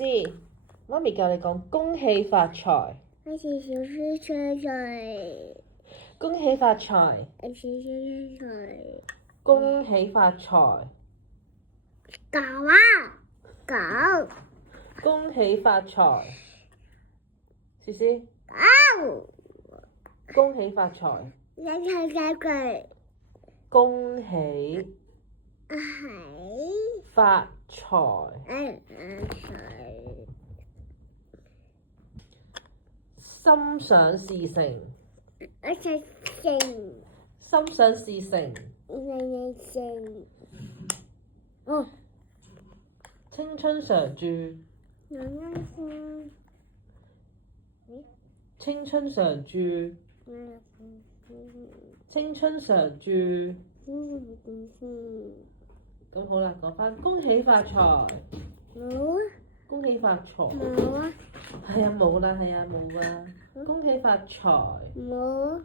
C，媽咪教你講恭喜發財，我是小豬菜菜，恭喜發財，我是小豬菜。恭喜發財，狗啊，狗，恭喜發財，思思，狗，恭喜發財，一齊句，恭喜係，發財，心想事成，我想成，心想事成，我想成，哦，青春常駐，我想青春常駐，青春常駐。咁好啦，講翻恭喜發財，冇啊，恭喜發財，冇啊，係啊冇啦，係啊冇啊，恭喜發財，冇。